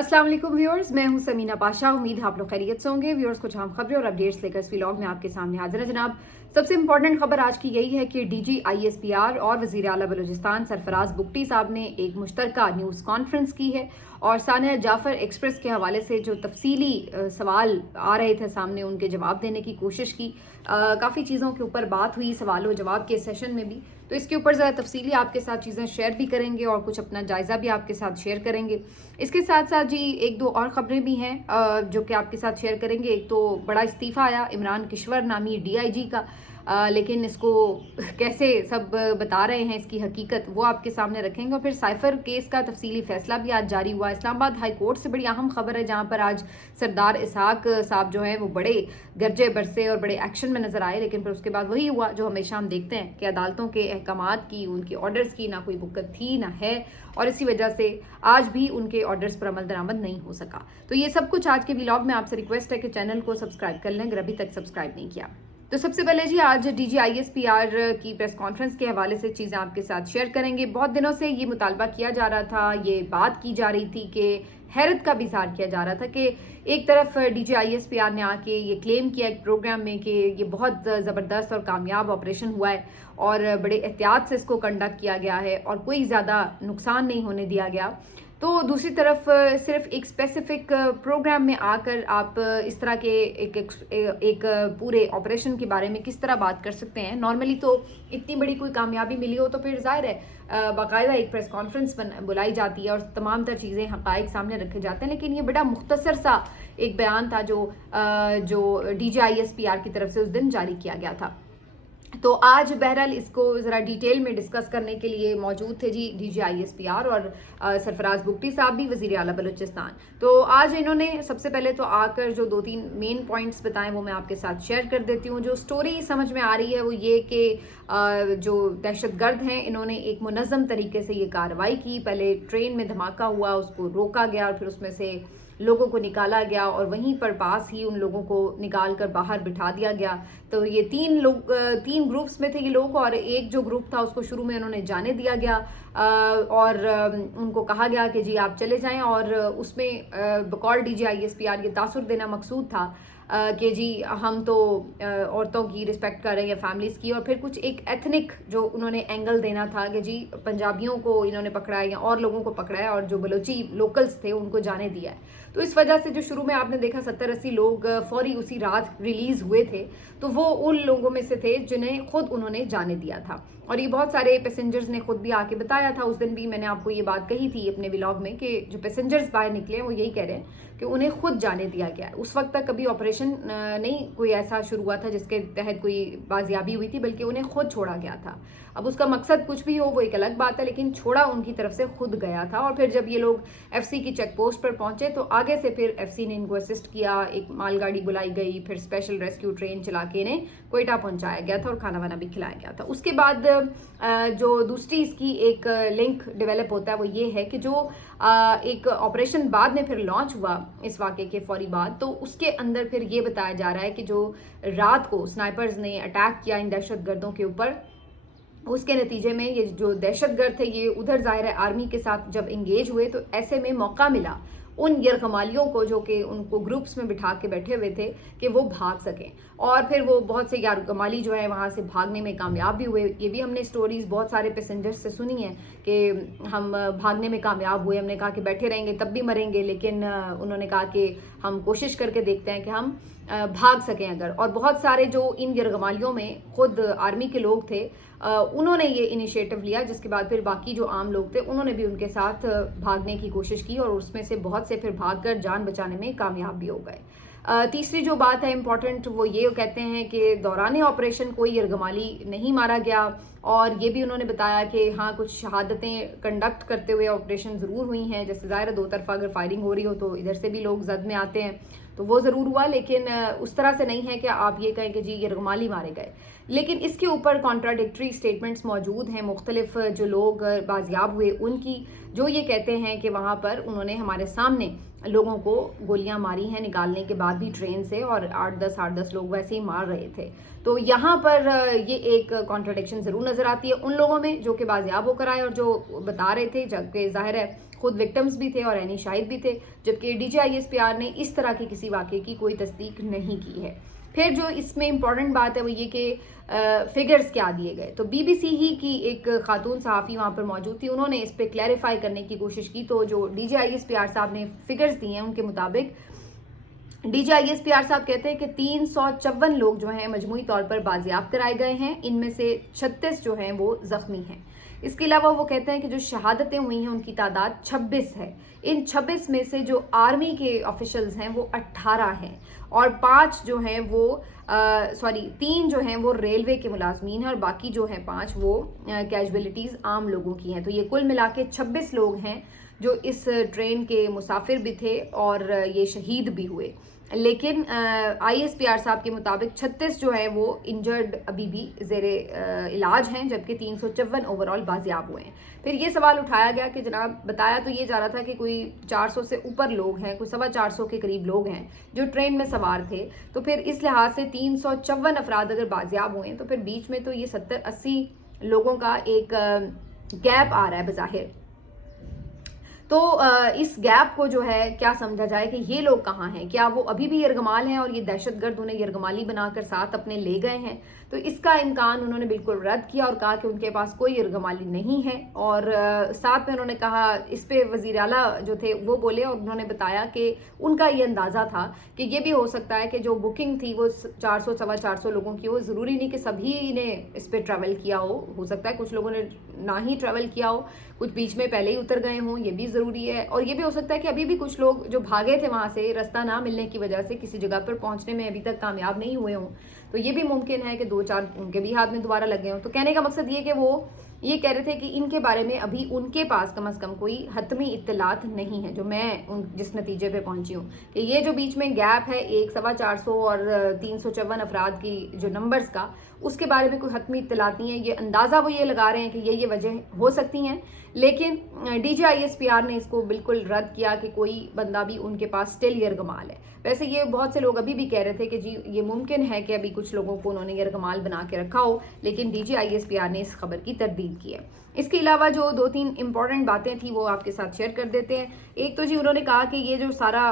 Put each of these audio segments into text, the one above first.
अस्सलाम वालेकुम व्यूअर्स, मैं हूं समीना पाशा। उम्मीद है आप लोग खैरियत से होंगे। व्यूअर्स, कुछ अहम खबरें और अपडेट्स लेकर इस व्लॉग में आपके सामने हाजिर है जनाब। सबसे इंपॉर्टेंट खबर आज की यही है कि DG ISPR और वज़ीर आला बलूचिस्तान सरफराज बुगटी साहब ने एक मुश्तरका न्यूज़ कॉन्फ्रेंस की है और सानिया जाफर एक्सप्रेस के हवाले से जो तफसीली सवाल आ रहे थे सामने, उनके जवाब देने की कोशिश की। काफ़ी चीज़ों के ऊपर बात हुई सवाल जवाब के सेशन में भी, तो इसके ऊपर ज़रा तफसीली आपके साथ चीज़ें शेयर भी करेंगे और कुछ अपना जायज़ा भी आपके साथ शेयर करेंगे। इसके साथ साथ जी एक दो और ख़बरें भी हैं जो कि आपके साथ शेयर करेंगे। एक तो बड़ा इस्तीफ़ा आया इमरान किश्वर नामी DIG का, लेकिन इसको कैसे सब बता रहे हैं, इसकी हकीकत वो आपके सामने रखेंगे। और फिर साइफर केस का तफसीली फैसला भी आज जारी हुआ। इस्लामाबाद हाई कोर्ट से बड़ी अहम खबर है, जहां पर आज सरदार इसहाक साहब जो हैं वो बड़े गरजे बरसे और बड़े एक्शन में नजर आए, लेकिन फिर उसके बाद वही हुआ जो हमेशा हम देखते हैं कि अदालतों के अहकामात की, उनके ऑर्डर्स की ना कोई बुकत थी ना है, और इसी वजह से आज भी उनके ऑर्डर्स पर अमल दरामद नहीं हो सका। तो ये सब कुछ आज के व्लॉग में आपसे रिक्वेस्ट है कि चैनल को सब्सक्राइब कर लें अगर अभी तक सब्सक्राइब नहीं किया। तो सबसे पहले जी आज DG ISPR की प्रेस कॉन्फ्रेंस के हवाले से चीज़ें आपके साथ शेयर करेंगे। बहुत दिनों से ये मुतालबा किया जा रहा था, ये बात की जा रही थी कि हैरत का भी इज़हार किया जा रहा था कि एक तरफ DG ISPR ने आके ये क्लेम किया एक प्रोग्राम में कि ये बहुत ज़बरदस्त और कामयाब ऑपरेशन हुआ है और बड़े एहतियात से इसको कंडक्ट किया गया है और कोई ज़्यादा नुकसान नहीं होने दिया गया। तो दूसरी तरफ सिर्फ एक स्पेसिफिक प्रोग्राम में आकर आप इस तरह के एक पूरे ऑपरेशन के बारे में किस तरह बात कर सकते हैं। नॉर्मली तो इतनी बड़ी कोई कामयाबी मिली हो तो फिर जाहिर है बाकायदा एक प्रेस कॉन्फ्रेंस बुलाई जाती है और तमाम तर चीज़ें हक़ाइक़ सामने रखे जाते हैं, लेकिन ये बड़ा मुख्तसर सा एक बयान था जो DG ISPR की तरफ से उस दिन जारी किया गया था। तो आज बहरहाल इसको ज़रा डिटेल में डिस्कस करने के लिए मौजूद थे जी DG ISPR और सरफराज बुगटी साहब भी, वज़ीर आला बलूचिस्तान। तो आज इन्होंने सबसे पहले तो आकर जो दो तीन मेन पॉइंट्स बताएं वो मैं आपके साथ शेयर कर देती हूँ। जो स्टोरी समझ में आ रही है वो ये कि जो दहशतगर्द हैं इन्होंने एक मुनज़्ज़म तरीके से ये कार्रवाई की। पहले ट्रेन में धमाका हुआ, उसको रोका गया और फिर उसमें से लोगों को निकाला गया और वहीं पर पास ही उन लोगों को निकाल कर बाहर बिठा दिया गया। तो ये तीन ग्रुप्स में थे ये लोग, और एक जो ग्रुप था उसको शुरू में उन्होंने जाने दिया गया और उनको कहा गया कि जी आप चले जाएं, और उसमें बकौल DG ISPR ये तासुर देना मकसूद था कि जी हम तो औरतों की रिस्पेक्ट कर रहे हैं, फैमिलीज़ की, और फिर कुछ एक एथनिक जो उन्होंने एंगल देना था कि जी पंजाबियों को इन्होंने पकड़ा है या और लोगों को पकड़ा है और जो बलोची लोकल्स थे उनको जाने दिया है। तो इस वजह से जो शुरू में आपने देखा 70-80 लोग फौरी उसी रात रिलीज़ हुए थे, तो वो उन लोगों में से थे जिन्हें खुद उन्होंने जाने दिया था। और ये बहुत सारे पैसेंजर्स ने खुद भी आके बताया था, उस दिन भी मैंने आपको ये बात कही थी अपने व्लॉग में कि जो पैसेंजर्स बाहर निकले हैं वो यही कह रहे हैं कि उन्हें खुद जाने दिया गया है। उस वक्त तक कभी ऑपरेशन नहीं कोई ऐसा शुरू हुआ था जिसके तहत कोई बाजियाबी हुई थी, बल्कि उन्हें खुद छोड़ा गया था। अब उसका मकसद कुछ भी हो वो एक अलग बात है, लेकिन छोड़ा उनकी तरफ से खुद गया था। और फिर जब ये लोग FC की चेक पोस्ट पर पहुंचे तो आगे से फिर FC ने इनको असिस्ट किया, एक मालगाड़ी बुलाई गई, फिर स्पेशल रेस्क्यू ट्रेन चला के इन्हें कोयटा पहुंचाया गया था और खाना वाना भी खिलाया गया था। उसके बाद जो दूसरी इसकी एक लिंक डेवलप होता है वो ये है कि जो एक ऑपरेशन बाद में फिर लॉन्च हुआ इस वाक़े के फौरी बाद, तो उसके अंदर फिर ये बताया जा रहा है कि जो रात को स्नाइपर्स ने अटैक किया इन दहशतगर्दों के ऊपर, उसके नतीजे में ये जो दहशतगर्द थे ये उधर ज़ाहिर है आर्मी के साथ जब इंगेज हुए तो ऐसे में मौका मिला उन यरगमालियों को जो कि उनको ग्रुप्स में बिठा के बैठे हुए थे कि वो भाग सकें, और फिर वो बहुत से यरगमाली जो है वहाँ से भागने में कामयाब भी हुए। ये भी हमने स्टोरीज बहुत सारे पैसेंजर्स से सुनी हैं कि हम भागने में कामयाब हुए, हमने कहा कि बैठे रहेंगे तब भी मरेंगे, लेकिन उन्होंने कहा कि हम कोशिश करके देखते हैं कि हम भाग सकें अगर। और बहुत सारे जो इन यरगमालियों में खुद आर्मी के लोग थे उन्होंने ये इनिशिएटिव लिया, जिसके बाद फिर बाकी जो आम लोग थे उन्होंने भी उनके साथ भागने की कोशिश की और उसमें से बहुत से फिर भागकर जान बचाने में कामयाब भी हो गए। तीसरी जो बात है इम्पॉर्टेंट वो ये कहते हैं कि दौरान ऑपरेशन कोई यरगमाली नहीं मारा गया, और ये भी उन्होंने बताया कि हाँ कुछ शहादतें कंडक्ट करते हुए ऑपरेशन ज़रूर हुई हैं। जैसे ज़ाहिर दो तरफा अगर फायरिंग हो रही हो तो इधर से भी लोग जद में आते हैं, तो वो ज़रूर हुआ, लेकिन उस तरह से नहीं है कि आप ये कहें कि जी यरगमाली मारे गए। लेकिन इसके ऊपर कॉन्ट्राडिक्टरी स्टेटमेंट्स मौजूद हैं मुख्तलिफ जो लोग बाजियाब हुए उनकी, जो ये कहते हैं कि वहाँ पर उन्होंने हमारे सामने लोगों को गोलियां मारी हैं निकालने के बाद भी ट्रेन से, और 8-10 लोग वैसे ही मार रहे थे। तो यहाँ पर ये एक कॉन्ट्रडिक्शन ज़रूर नज़र आती है उन लोगों में जो कि बाजियाब होकर आए और जो बता रहे थे, जबकि ज़ाहिर है खुद विक्टिम्स भी थे और एनी शाहिद भी थे, जबकि DGISPR ने इस तरह के किसी वाक़े की कोई तस्दीक नहीं की है। फिर जो इसमें इम्पॉर्टेंट बात है वो ये कि फिगर्स क्या दिए गए। तो BBC ही की एक खातून सहाफ़ी वहाँ पर मौजूद थी, उन्होंने इस पर क्लैरिफाई करने की कोशिश की। तो जो DGISPR साहब ने फिगर्स दिए हैं उनके मुताबिक DGISPR साहब कहते हैं कि 354 लोग जो हैं मजमूई तौर पर बाजियाब कराए गए हैं, इनमें से 36 जो हैं वो ज़ख्मी हैं। इसके अलावा वो कहते हैं कि जो शहादतें हुई हैं उनकी तादाद 26 है। इन 26 में से जो आर्मी के ऑफिशल्स हैं वो 18 हैं और 5 जो हैं वो 3 जो हैं वो रेलवे के मुलाजमीन हैं और बाकी जो हैं 5 वो कैजुअलिटीज़ आम लोगों की हैं। तो ये कुल मिला के 26 लोग हैं जो इस ट्रेन के मुसाफिर भी थे और ये शहीद भी हुए। लेकिन ISPR साहब के मुताबिक 36 जो है वो इंजर्ड अभी भी ज़ेरे इलाज हैं, जबकि 354 ओवरऑल बाजियाब हुए हैं। फिर ये सवाल उठाया गया कि जनाब बताया तो ये जा रहा था कि कोई 400 से ऊपर लोग हैं, कोई 425 के करीब लोग हैं जो ट्रेन में सवार थे। तो फिर इस लिहाज से 354 अफराद अगर बाजियाब हुए तो फिर बीच में तो ये 70-80 लोगों का एक गैप आ रहा है बज़ाहिर। तो इस गैप को जो है क्या समझा जाए कि ये लोग कहाँ हैं, क्या वो अभी भी यरगमाल हैं और ये दहशतगर्द उन्हें यरगमाली बनाकर साथ अपने ले गए हैं। तो इसका इम्कान उन्होंने बिल्कुल रद्द किया और कहा कि उनके पास कोई यरगमाली नहीं है। और साथ में उन्होंने कहा, इस पे वज़ीर आला जो थे वो बोले और उन्होंने बताया कि उनका ये अंदाज़ा था कि ये भी हो सकता है कि जो बुकिंग थी वो 400 425 लोगों की हो, ज़रूरी नहीं कि सभी ने इस पर ट्रैवल किया हो सकता है कुछ लोगों ने ना ही ट्रैवल किया हो, कुछ बीच में पहले ही उतर गए हों, ये भी ज़रूरी है। और ये भी हो सकता है कि अभी भी कुछ लोग जो भागे थे वहाँ से रास्ता ना मिलने की वजह से किसी जगह पर पहुँचने में अभी तक कामयाब नहीं हुए हों। तो ये भी मुमकिन है कि 2-4 उनके भी हाथ में दोबारा लग गए हों। तो कहने का मकसद ये कि वो ये कह रहे थे कि इनके बारे में अभी उनके पास कम से कम कोई हतमी इत्तलात नहीं है। जो मैं जिस नतीजे पे पहुंची हूँ कि ये जो बीच में गैप है 425 और 354 अफराद की जो नंबर्स का, उसके बारे में कोई हतमी इत्तलात नहीं है। ये अंदाज़ा वो ये लगा रहे हैं कि ये वजह हो सकती हैं, लेकिन DGISPR ने इसको बिल्कुल रद्द किया कि कोई बंदा भी उनके पास स्टिल यरगमाल है। वैसे ये बहुत से लोग अभी भी कह रहे थे कि जी ये मुमकिन है कि अभी कुछ लोगों को उन्होंने यरगमाल बना के रखा हो, लेकिन DGISPR ने इस खबर की तरदीद की है। इसके अलावा जो 2-3 इंपॉर्टेंट बातें थी वो आपके साथ शेयर कर देते हैं। एक तो जी उन्होंने कहा कि ये जो सारा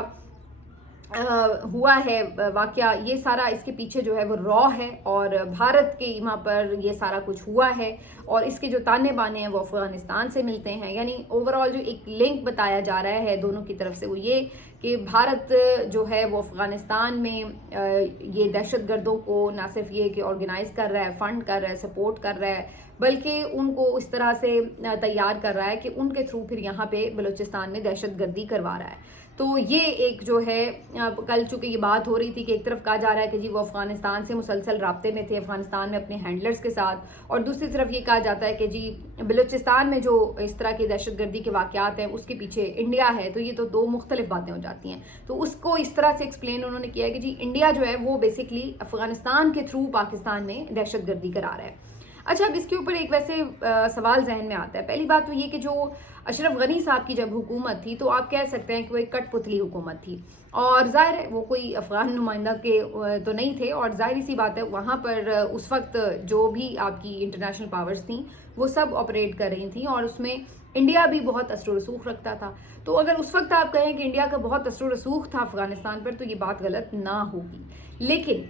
हुआ है वाकया, ये सारा इसके पीछे जो है वो रॉ है और भारत के ईमा पर ये सारा कुछ हुआ है और इसके जो ताने बाने हैं वो अफगानिस्तान से मिलते हैं। यानी ओवरऑल जो एक लिंक बताया जा रहा है दोनों की तरफ से वो ये कि भारत जो है वो अफगानिस्तान में ये दहशतगर्दों को ना सिर्फ ये कि ऑर्गेनाइज कर रहा है, फंड कर रहा है, सपोर्ट कर रहा है, बल्कि उनको इस तरह से तैयार कर रहा है कि उनके थ्रू फिर यहाँ पे बलूचिस्तान में दहशतगर्दी करवा रहा है। तो ये एक जो है कल चूँकि ये बात हो रही थी कि एक तरफ कहा जा रहा है कि जी वो अफगानिस्तान से मुसलसल राब्ते में थे, अफगानिस्तान में अपने हैंडलर्स के साथ, और दूसरी तरफ ये कहा जाता है कि जी बलूचिस्तान में जो इस तरह की दहशतगर्दी के वाक़यात हैं उसके पीछे इंडिया है। तो ये तो दो मुख्तलिफ बातें हो जाती हैं। तो उसको इस तरह से एक्सप्लेन उन्होंने किया है कि जी इंडिया जो है वो बेसिकली अफगानिस्तान के थ्रू पाकिस्तान में दहशतगर्दी करा रहा है। अच्छा, अब इसके ऊपर एक वैसे सवाल जहन में आता है। पहली बात तो ये कि जो अशरफ गनी साहब की जब हुकूमत थी तो आप कह सकते हैं कि वो एक कठपुतली हुकूमत थी और ज़ाहिर है वो कोई अफगान नुमाइंदा के तो नहीं थे और ज़ाहिर सी बात है वहाँ पर उस वक्त जो भी आपकी इंटरनेशनल पावर्स थी वो सब ऑपरेट कर रही थी और उसमें इंडिया भी बहुत असर रसूख रखता था। तो अगर उस वक्त आप कहें कि इंडिया का बहुत असर रसूख था अफगानिस्तान पर तो ये बात गलत ना होगी। लेकिन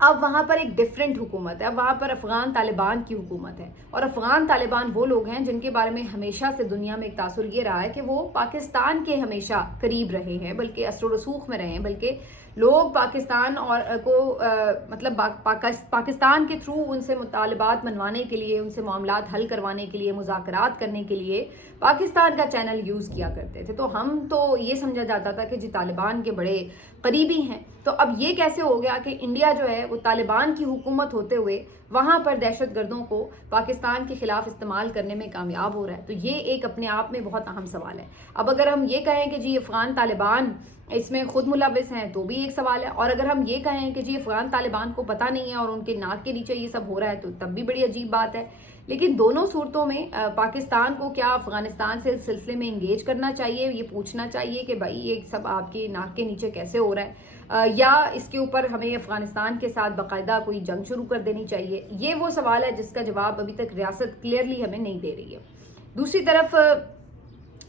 अब वहाँ पर एक डिफरेंट हुकूमत है, अब वहाँ पर अफगान तालिबान की हुकूमत है और अफगान तालिबान वो लोग हैं जिनके बारे में हमेशा से दुनिया में एक तासुर ये रहा है कि वो पाकिस्तान के हमेशा करीब रहे हैं, बल्कि असर रसूख में रहे हैं, बल्कि लोग पाकिस्तान और मतलब पाकिस्तान के थ्रू उनसे मुतालबात मनवाने के लिए, उनसे मामलात हल करवाने के लिए, मुज़ाकरात करने के लिए पाकिस्तान का चैनल यूज़ किया करते थे। तो हम तो ये समझा जाता था कि जी तालिबान के बड़े करीबी हैं। तो अब ये कैसे हो गया कि इंडिया जो है वो तालिबान की हुकूमत होते हुए वहाँ पर दहशतगर्दों को पाकिस्तान के खिलाफ इस्तेमाल करने में कामयाब हो रहा है? तो ये एक अपने आप में बहुत अहम सवाल है। अब अगर हम ये कहें कि जी अफगान तालिबान इसमें खुद मुलविस हैं तो भी एक सवाल है, और अगर हम ये कहें कि जी अफगान तालिबान को पता नहीं है और उनके नाक के नीचे ये सब हो रहा है तो तब भी बड़ी अजीब बात है। लेकिन दोनों सूरतों में पाकिस्तान को क्या अफगानिस्तान से इस सिलसिले में इंगेज करना चाहिए, ये पूछना चाहिए कि भाई ये सब आपके नाक के नीचे कैसे हो रहा है, या इसके ऊपर हमें अफगानिस्तान के साथ बाकायदा कोई जंग शुरू कर देनी चाहिए? ये वो सवाल है जिसका जवाब अभी तक रियासत क्लियरली हमें नहीं दे रही है। दूसरी तरफ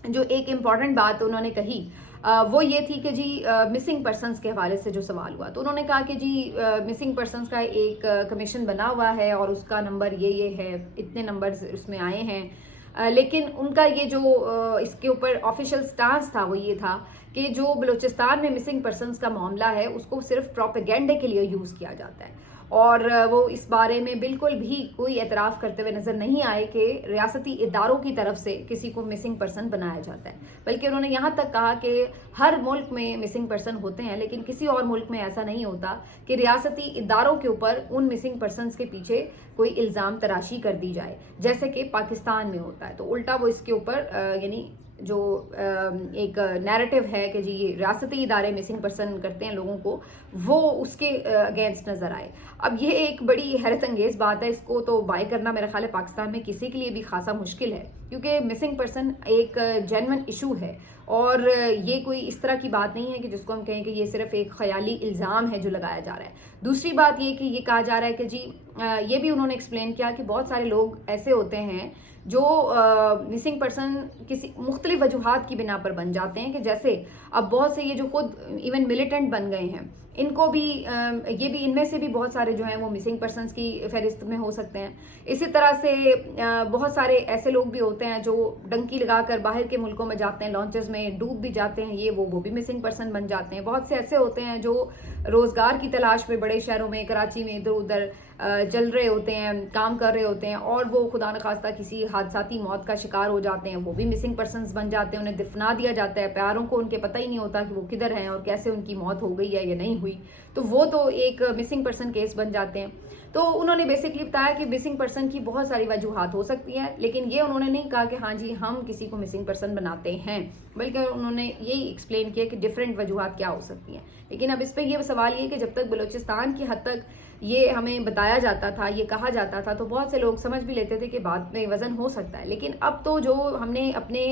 जो एक इम्पॉर्टेंट बात उन्होंने कही वो ये थी कि जी मिसिंग पर्सनस के हवाले से जो सवाल हुआ, तो उन्होंने कहा कि जी मिसिंग पर्सनस का एक कमीशन बना हुआ है और उसका नंबर ये है, इतने नंबर्स उसमें आए हैं। लेकिन उनका ये जो इसके ऊपर ऑफिशियल स्टांस था वो ये था कि जो बलूचिस्तान में मिसिंग पर्सनस का मामला है उसको सिर्फ प्रोपेगेंडे के लिए यूज़ किया जाता है, और वो इस बारे में बिल्कुल भी कोई एतराफ़ करते हुए नज़र नहीं आए कि रियासती इदारों की तरफ से किसी को मिसिंग पर्सन बनाया जाता है। बल्कि उन्होंने यहाँ तक कहा कि हर मुल्क में मिसिंग पर्सन होते हैं, लेकिन किसी और मुल्क में ऐसा नहीं होता कि रियासती इदारों के ऊपर उन मिसिंग पर्सनस के पीछे कोई इल्ज़ाम तराशी कर दी जाए जैसे कि पाकिस्तान में होता है। तो उल्टा वो इसके ऊपर यानी जो एक नैरेटिव है कि जी ये रियासती इदारे मिसिंग पर्सन करते हैं लोगों को, वो उसके अगेंस्ट नज़र आए। अब ये एक बड़ी हैरत अंगेज़ बात है, इसको तो बाय करना मेरा ख्याल है पाकिस्तान में किसी के लिए भी खासा मुश्किल है, क्योंकि मिसिंग पर्सन एक जेन्युइन इशू है और ये कोई इस तरह की बात नहीं है कि जिसको हम कहें कि ये सिर्फ एक ख्याली इल्ज़ाम है जो लगाया जा रहा है। दूसरी बात ये कि ये कहा जा रहा है कि जी ये भी उन्होंने एक्सप्लेन किया कि बहुत सारे लोग ऐसे होते हैं जो मिसिंग पर्सन किसी मुख्तलिफ वजूहात की बिना पर बन जाते हैं, कि जैसे अब बहुत से ये जो खुद इवन मिलिटेंट बन गए हैं, इनको भी ये भी इनमें से भी बहुत सारे जो हैं वो मिसिंग पर्सनस की फहरिस्त में हो सकते हैं। इसी तरह से बहुत सारे ऐसे लोग भी होते हैं जो डंकी लगाकर बाहर के मुल्कों में जाते हैं, लॉन्चेस में डूब भी जाते हैं, ये वो भी मिसिंग पर्सन बन जाते हैं। बहुत से ऐसे होते हैं जो रोज़गार की तलाश में बड़े शहरों में, कराची में इधर उधर चल रहे होते हैं, काम कर रहे होते हैं, और वो खुदा न खास्ता किसी हादसाती मौत का शिकार हो जाते हैं, वो भी मिसिंग पर्सनस बन जाते हैं। उन्हें दफना दिया जाता है, प्यारों को उनके पता ही नहीं होता कि वो किधर हैं और कैसे उनकी मौत हो गई है या नहीं हुई, तो वो तो एक मिसिंग पर्सन केस बन जाते हैं। तो उन्होंने बेसिकली बताया कि मिसिंग पर्सन की बहुत सारी वजूहात हो सकती हैं, लेकिन ये उन्होंने नहीं कहा कि हाँ जी हम किसी को मिसिंग पर्सन बनाते हैं, बल्कि उन्होंने यही एक्सप्लेन किया कि डिफरेंट वजूहात क्या हो सकती हैं। लेकिन अब इस पर यह सवाल ये कि जब तक बलूचिस्तान की हद तक ये हमें बताया जाता था, ये कहा जाता था, तो बहुत से लोग समझ भी लेते थे कि बाद में वज़न हो सकता है। लेकिन अब तो जो हमने अपने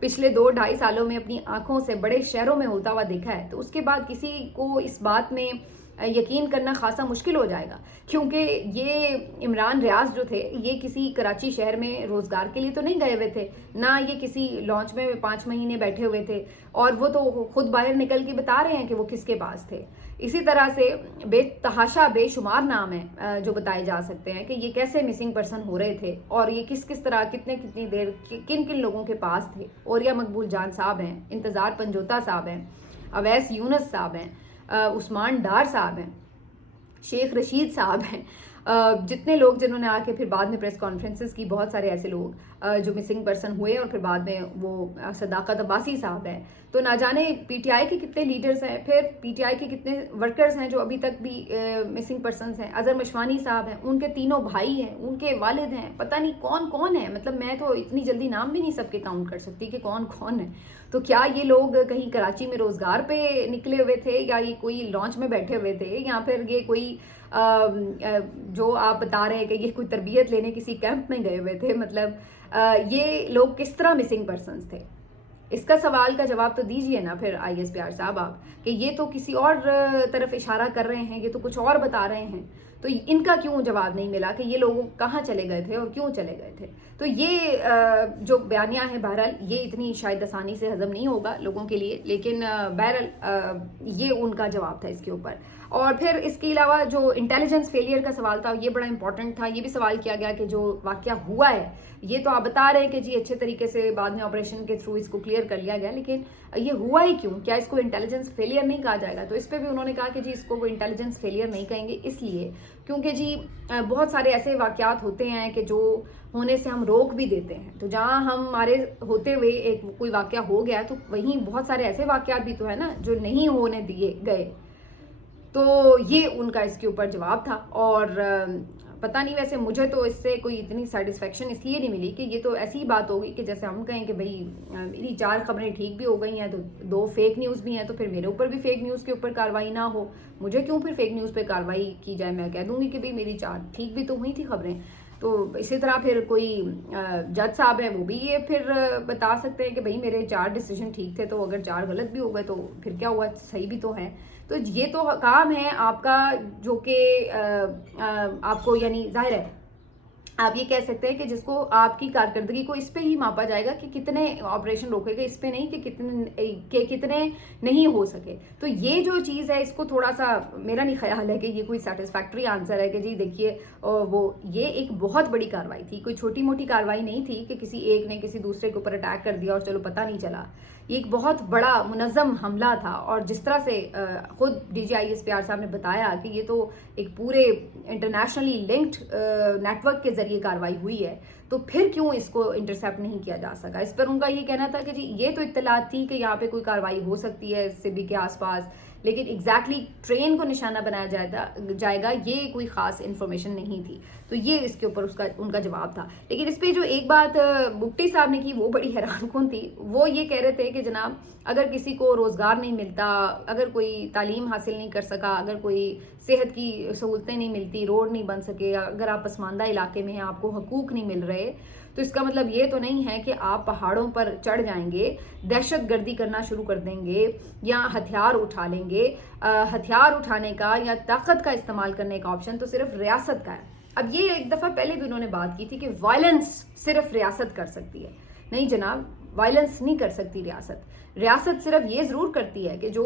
पिछले 2-2.5 सालों में अपनी आंखों से बड़े शहरों में होता हुआ देखा है, तो उसके बाद किसी को इस बात में यकीन करना खासा मुश्किल हो जाएगा, क्योंकि ये इमरान रियाज जो थे ये किसी कराची शहर में रोज़गार के लिए तो नहीं गए हुए थे, ना ये किसी लॉन्च में 5 महीने बैठे हुए थे, और वो तो खुद बाहर निकल के बता रहे हैं कि वो किसके पास थे। इसी तरह से बेतहाशा बेशुमार नाम है जो बताए जा सकते हैं कि ये कैसे मिसिंग पर्सन हो रहे थे, और ये किस किस तरह कितनी देर किन किन लोगों के पास थे। औरिया मकबूल जान साहब हैं, इंतज़ार पंजोता साहब हैं, अवैस यूनस साहब हैं, उस्मान डार साहब हैं, शेख रशीद साहब हैं, जितने लोग जिन्होंने आके फिर बाद में प्रेस कॉन्फ्रेंसेस की, बहुत सारे ऐसे लोग जो मिसिंग पर्सन हुए और फिर बाद में वो सदाकत अब्बासी साहब हैं। तो ना जाने पीटीआई के कितने लीडर्स हैं, फिर पीटीआई के कितने वर्कर्स हैं जो अभी तक भी मिसिंग पर्सनस हैं। अजहर मशवानी साहब हैं, उनके 3 भाई हैं, उनके वालिद हैं, पता नहीं कौन कौन है, मतलब मैं तो इतनी जल्दी नाम भी नहीं सबके काउंट कर सकती कि कौन कौन है। तो क्या ये लोग कहीं कराची में रोज़गार पे निकले हुए थे, या ये कोई लॉन्च में बैठे हुए थे, या फिर ये कोई जो आप बता रहे हैं कि ये कोई तरबियत लेने किसी कैंप में गए हुए थे, मतलब ये लोग किस तरह मिसिंग पर्सनस थे? इसका सवाल का जवाब तो दीजिए ना फिर ISPR साहब आप, कि ये तो किसी और तरफ इशारा कर रहे हैं, ये तो कुछ और बता रहे हैं, तो इनका क्यों जवाब नहीं मिला कि ये लोग कहाँ चले गए थे और क्यों चले गए थे? तो ये जो बयानिया है बहरहाल ये इतनी शायद आसानी से हजम नहीं होगा लोगों के लिए, लेकिन बहरहाल ये उनका जवाब था इसके ऊपर। और फिर इसके अलावा जो इंटेलिजेंस फेलियर का सवाल था ये बड़ा इंपॉर्टेंट था। ये भी सवाल किया गया कि जो वाकया हुआ है ये तो आप बता रहे हैं कि जी अच्छे तरीके से बाद में ऑपरेशन के थ्रू इसको क्लियर कर लिया गया, लेकिन ये हुआ ही क्यों? क्या इसको इंटेलिजेंस फेलियर नहीं कहा जाएगा? तो इस पर भी उन्होंने कहा कि जी इसको वो इंटेलिजेंस फेलियर नहीं कहेंगे, इसलिए क्योंकि जी बहुत सारे ऐसे वाकयात होते हैं कि जो होने से हम रोक भी देते हैं। तो जहाँ हमारे होते हुए एक कोई वाकया हो गया, तो वहीं बहुत सारे ऐसे वाकयात भी तो है ना जो नहीं होने दिए गए। तो ये उनका इसके ऊपर जवाब था। और पता नहीं, वैसे मुझे तो इससे कोई इतनी सेटिस्फेक्शन इसलिए नहीं मिली कि ये तो ऐसी बात हो गई कि जैसे हम कहें कि भाई मेरी 4 खबरें ठीक भी हो गई हैं तो 2 फेक न्यूज़ भी हैं, तो फिर मेरे ऊपर भी फेक न्यूज़ के ऊपर कार्रवाई ना हो, मुझे क्यों फिर फेक न्यूज़ पे कार्रवाई की जाए? मैं कह दूंगी कि भाई मेरी 4 ठीक भी तो हुई थी खबरें। तो इसी तरह फिर कोई जज साहब हैं वो भी ये फिर बता सकते हैं कि भाई मेरे 4 डिसीजन ठीक थे, तो अगर 4 गलत भी हो गए तो फिर क्या हुआ, सही भी तो है। तो ये तो काम है आपका जो कि आपको यानी जाहिर है आप ये कह सकते हैं कि जिसको आपकी कारकर्दगी को इस पे ही मापा जाएगा कि कितने ऑपरेशन रोकेगा, इस पे नहीं कि कितने नहीं हो सके। तो ये जो चीज़ है इसको थोड़ा सा, मेरा नहीं ख्याल है कि ये कोई सेटिस्फैक्ट्री आंसर है कि जी देखिए वो ये एक बहुत बड़ी कार्रवाई थी, कोई छोटी मोटी कार्रवाई नहीं थी कि किसी एक ने किसी दूसरे के ऊपर अटैक कर दिया और चलो पता नहीं चला। ये एक बहुत बड़ा मुनज़्ज़म हमला था, और जिस तरह से खुद DGISPR साहब ने बताया कि ये तो एक पूरे इंटरनेशनली लिंक्ड नेटवर्क के जरिए कार्रवाई हुई है, तो फिर क्यों इसको इंटरसेप्ट नहीं किया जा सका। इस पर उनका ये कहना था कि जी ये तो इत्तलात थी कि यहाँ पे कोई कार्रवाई हो सकती है सिबी के आसपास, लेकिन एग्जैक्टली ट्रेन को निशाना बनाया जाएगा ये कोई ख़ास इन्फॉर्मेशन नहीं थी। तो ये इसके ऊपर उनका जवाब था। लेकिन इस पर जो एक बात बुट्टी साहब ने की वो बड़ी हैरानकुन थी। वो ये कह रहे थे कि जनाब अगर किसी को रोज़गार नहीं मिलता, अगर कोई तालीम हासिल नहीं कर सका, अगर कोई सेहत की सहूलतें नहीं मिलती, रोड नहीं बन सके, अगर आप पसमानदा इलाके में हैं, आपको हकूक़ नहीं मिल रहे, तो इसका मतलब ये तो नहीं है कि आप पहाड़ों पर चढ़ जाएंगे, दहशत गर्दी करना शुरू कर देंगे या हथियार उठा लेंगे। हथियार उठाने का या ताकत का इस्तेमाल करने का ऑप्शन तो सिर्फ रियासत का है। अब ये एक दफ़ा पहले भी उन्होंने बात की थी कि वायलेंस सिर्फ रियासत कर सकती है। नहीं जनाब, वायलेंस नहीं कर सकती रियासत। रियासत सिर्फ ये ज़रूर करती है कि जो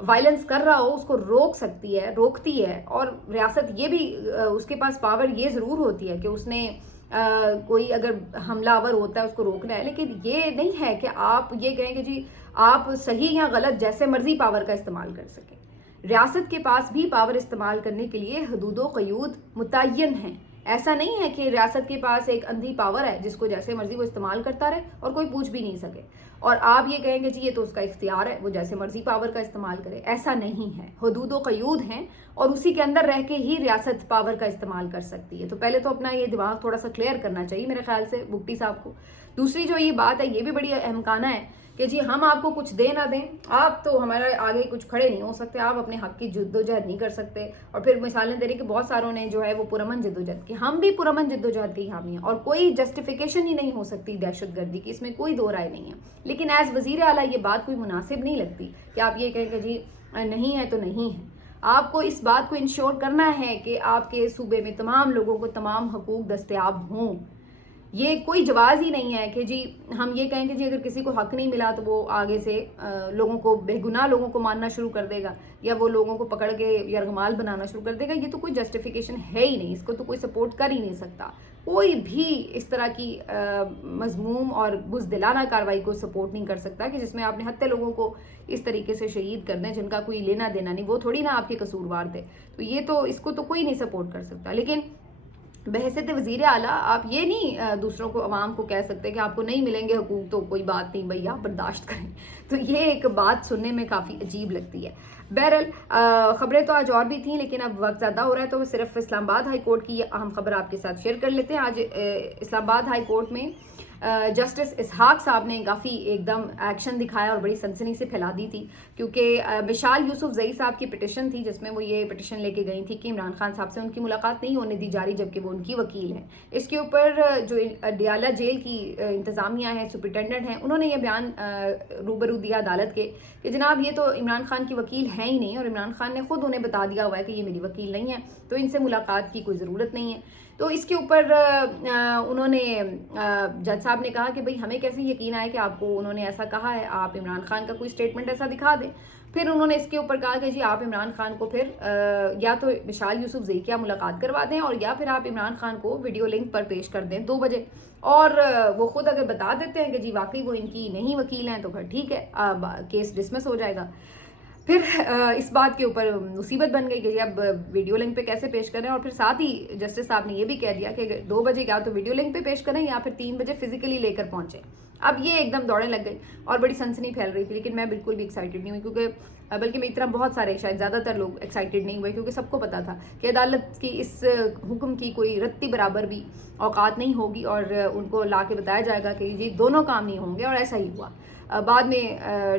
वायलेंस कर रहा हो उसको रोक सकती है, रोकती है। और रियासत ये भी उसके पास पावर ये ज़रूर होती है कि उसने कोई अगर हमलावर होता है उसको रोकना है। लेकिन ये नहीं है कि आप ये कहें कि जी आप सही या गलत जैसे मर्जी पावर का इस्तेमाल कर सकें। रियासत के पास भी पावर इस्तेमाल करने के लिए हदूद व क़यूद मुतय्यन हैं। ऐसा नहीं है कि रियासत के पास एक अंधी पावर है जिसको जैसे मर्जी वो इस्तेमाल करता रहे और कोई पूछ भी नहीं सके, और आप ये कहेंगे जी ये तो उसका इख्तियार है, वो जैसे मर्जी पावर का इस्तेमाल करे। ऐसा नहीं है, हदूद व क़यूद हैं और उसी के अंदर रह के ही रियासत पावर का इस्तेमाल कर सकती है। तो पहले तो अपना ये दिमाग थोड़ा सा क्लियर करना चाहिए मेरे ख्याल से बुट्टी साहब को। दूसरी जो ये बात है ये भी बड़ी अहमकाना है कि जी हम आपको कुछ दे ना दें, आप तो हमारे आगे कुछ खड़े नहीं हो सकते, आप अपने हक की जद्दोजहद नहीं कर सकते। और फिर मिसालें दे रही कि बहुत सारों ने जो है वो पुरअमन जद्दोजहद की। हम भी पुरअमन जद्दोजहद के हामी हैं और कोई जस्टिफिकेशन ही नहीं हो सकती दहशत गर्दी की, इसमें कोई दो राय नहीं है। लेकिन एज वज़ीर आला ये बात कोई मुनासिब नहीं लगती कि आप ये कहें कि जी नहीं है तो नहीं है। आपको इस बात को इंश्योर करना है कि आपके सूबे में तमाम लोगों को तमाम हकूक़ दस्तयाब हों। ये कोई जवाज़ ही नहीं है कि जी हम ये कहें कि जी अगर किसी को हक नहीं मिला तो वो आगे से लोगों को, बेगुनाह लोगों को मारना शुरू कर देगा या वो लोगों को पकड़ के यरगमाल बनाना शुरू कर देगा। ये तो कोई जस्टिफिकेशन है ही नहीं, इसको तो कोई सपोर्ट कर ही नहीं सकता। कोई भी इस तरह की मज़मूम और बुज़दिलाना कार्रवाई को सपोर्ट नहीं कर सकता कि जिसमें आपने हत्ते लोगों को इस तरीके से शहीद कर दें जिनका कोई लेना देना नहीं, वो थोड़ी ना आपके कसूरवार थे। तो ये तो इसको तो कोई नहीं सपोर्ट कर सकता। लेकिन बहैसियत वज़ीर आला आप ये नहीं दूसरों को, अवाम को कह सकते कि आपको नहीं मिलेंगे हकूक़ तो कोई बात नहीं भाई आप बर्दाश्त करें। तो ये एक बात सुनने में काफ़ी अजीब लगती है। बहरहाल ख़बरें तो आज और भी थी लेकिन अब वक्त ज़्यादा हो रहा है तो सिर्फ इस्लामाबाद हाई कोर्ट की अहम खबर आपके साथ शेयर कर लेते हैं। आज इस्लामाबाद हाई कोर्ट में जस्टिस इसहाक साहब ने काफ़ी एकदम एक्शन दिखाया और बड़ी सनसनी से फैला दी थी, क्योंकि मिशाल यूसुफ ज़ई साहब की पिटिशन थी जिसमें वो ये पिटिशन लेके गई थी कि इमरान खान साहब से उनकी मुलाकात नहीं होने दी जा रही जबकि वो उनकी वकील हैं। इसके ऊपर जो डियाला जेल की इंतज़ामिया है, सुपरिटेंडेंट हैं, उन्होंने ये बयान रूबरू दिया अदालत के कि जनाब ये तो इमरान खान की वकील हैं ही नहीं और इमरान खान ने खुद उन्हें बता दिया हुआ है कि ये मेरी वकील नहीं है, तो इनसे मुलाकात की कोई ज़रूरत नहीं है। तो इसके ऊपर उन्होंने जज साहब ने कहा कि भाई हमें कैसे यकीन आए कि आपको उन्होंने ऐसा कहा है, आप इमरान खान का कोई स्टेटमेंट ऐसा दिखा दें। फिर उन्होंने इसके ऊपर कहा कि जी आप इमरान खान को फिर या तो मिशाल यूसुफ ज़ई की मुलाकात करवा दें और या फिर आप इमरान खान को वीडियो लिंक पर पेश कर दें 2 बजे, और वो खुद अगर बता देते हैं कि जी वाकई वो इनकी नहीं वकील हैं तो फिर ठीक है, केस डिसमिस हो जाएगा। फिर इस बात के ऊपर मुसीबत बन गई कि जी अब वीडियो लिंक पे कैसे पेश करें, और फिर साथ ही जस्टिस साहब ने ये भी कह दिया कि 2 बजे या तो वीडियो लिंक पे पेश करें या फिर 3 बजे फिजिकली लेकर पहुंचे। अब ये एकदम दौड़ने लग गई और बड़ी सनसनी फैल रही थी, लेकिन मैं बिल्कुल भी एक्साइटेड नहीं हुई, क्योंकि बल्कि मेरी तरह बहुत सारे, शायद ज़्यादातर लोग एक्साइटेड नहीं हुए, क्योंकि सबको पता था कि अदालत की इस हुक्म की कोई रत्ती बराबर भी औकात नहीं होगी और उनको ला के बताया जाएगा कि जी दोनों काम नहीं होंगे, और ऐसा ही हुआ। بعد میں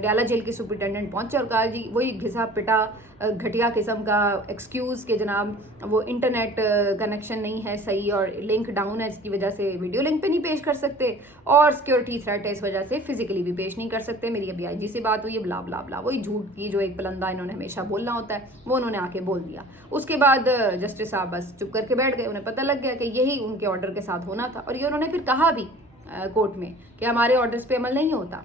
ڈیالہ جیل کے سپرنٹینڈنٹ پہنچے اور کہا جی وہی گھسا پٹا گھٹیا قسم کا ایکسکیوز کہ جناب وہ انٹرنیٹ کنیکشن نہیں ہے صحیح اور لنک ڈاؤن ہے، اس کی وجہ سے ویڈیو لنک پہ نہیں پیش کر سکتے اور سیکیورٹی تھریٹ ہے اس وجہ سے فزیکلی بھی پیش نہیں کر سکتے، میری ابھی آئی جی سے بات ہوئی ہے، بلا بلا بلا، وہی جھوٹ کی جو ایک پلندہ انہوں نے ہمیشہ بولنا ہوتا ہے وہ انہوں نے آ کے بول دیا۔ اس کے بعد جسٹس صاحب بس چپ کر کے بیٹھ گئے، انہیں پتہ لگ گیا کہ یہی ان کے آرڈر کے ساتھ ہونا تھا، اور یہ انہوں نے پھر کہا بھی کورٹ میں کہ ہمارے آرڈرز پہ عمل نہیں ہوتا۔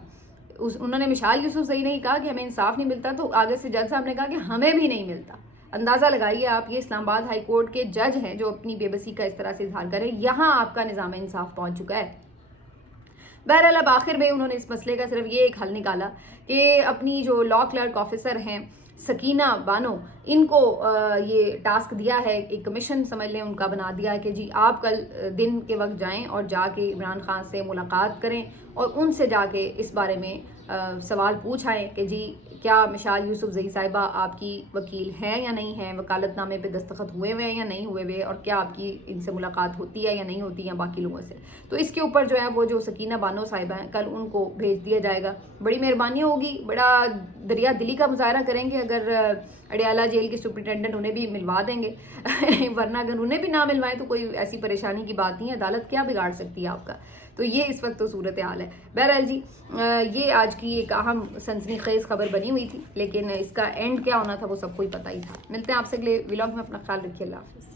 انہوں نے مشال یوسف زئی نہیں کہا کہ ہمیں انصاف نہیں ملتا، تو آگے سے جج صاحب نے کہا کہ ہمیں بھی نہیں ملتا۔ اندازہ لگائیے آپ، یہ اسلام آباد ہائی کورٹ کے جج ہیں جو اپنی بے بسی کا اس طرح سے اظہار کریں، یہاں آپ کا نظام انصاف پہنچ چکا ہے۔ بہرحال اب آخر میں انہوں نے اس مسئلے کا صرف یہ ایک حل نکالا کہ اپنی جو لا کلرک آفیسر ہیں سکینہ بانو، ان کو یہ ٹاسک دیا ہے، ایک کمیشن سمجھ لیں ان کا بنا دیا ہے کہ جی آپ کل دن کے وقت جائیں اور جا کے عمران خان سے ملاقات کریں اور ان سے جا کے اس بارے میں سوال پوچھائیں کہ جی کیا مشال یوسف زئی صاحبہ آپ کی وکیل ہیں یا نہیں ہیں، وکالت نامے پہ دستخط ہوئے ہوئے ہیں یا نہیں ہوئے ہوئے، اور کیا آپ کی ان سے ملاقات ہوتی ہے یا نہیں ہوتی یا باقی لوگوں سے۔ تو اس کے اوپر جو ہے وہ جو سکینہ بانو صاحبہ ہیں کل ان کو بھیج دیا جائے گا۔ بڑی مہربانی ہوگی، بڑا دریا دلی کا مظاہرہ کریں گے اگر اڈیالہ جیل کے سپرنٹینڈنٹ انہیں بھی ملوا دیں گے ورنہ اگر انہیں بھی نہ ملوائیں تو کوئی ایسی پریشانی کی بات نہیں ہے، عدالت کیا بگاڑ سکتی ہے آپ کا۔ تو یہ اس وقت تو صورتحال ہے۔ بہرحال جی یہ آج کی ایک اہم سنسنی خیز خبر بنی ہوئی تھی، لیکن اس کا اینڈ کیا ہونا تھا وہ سب کو ہی پتہ ہی تھا۔ ملتے ہیں آپ سے اگلے ولاگ میں، اپنا خیال رکھیے، اللہ حافظ۔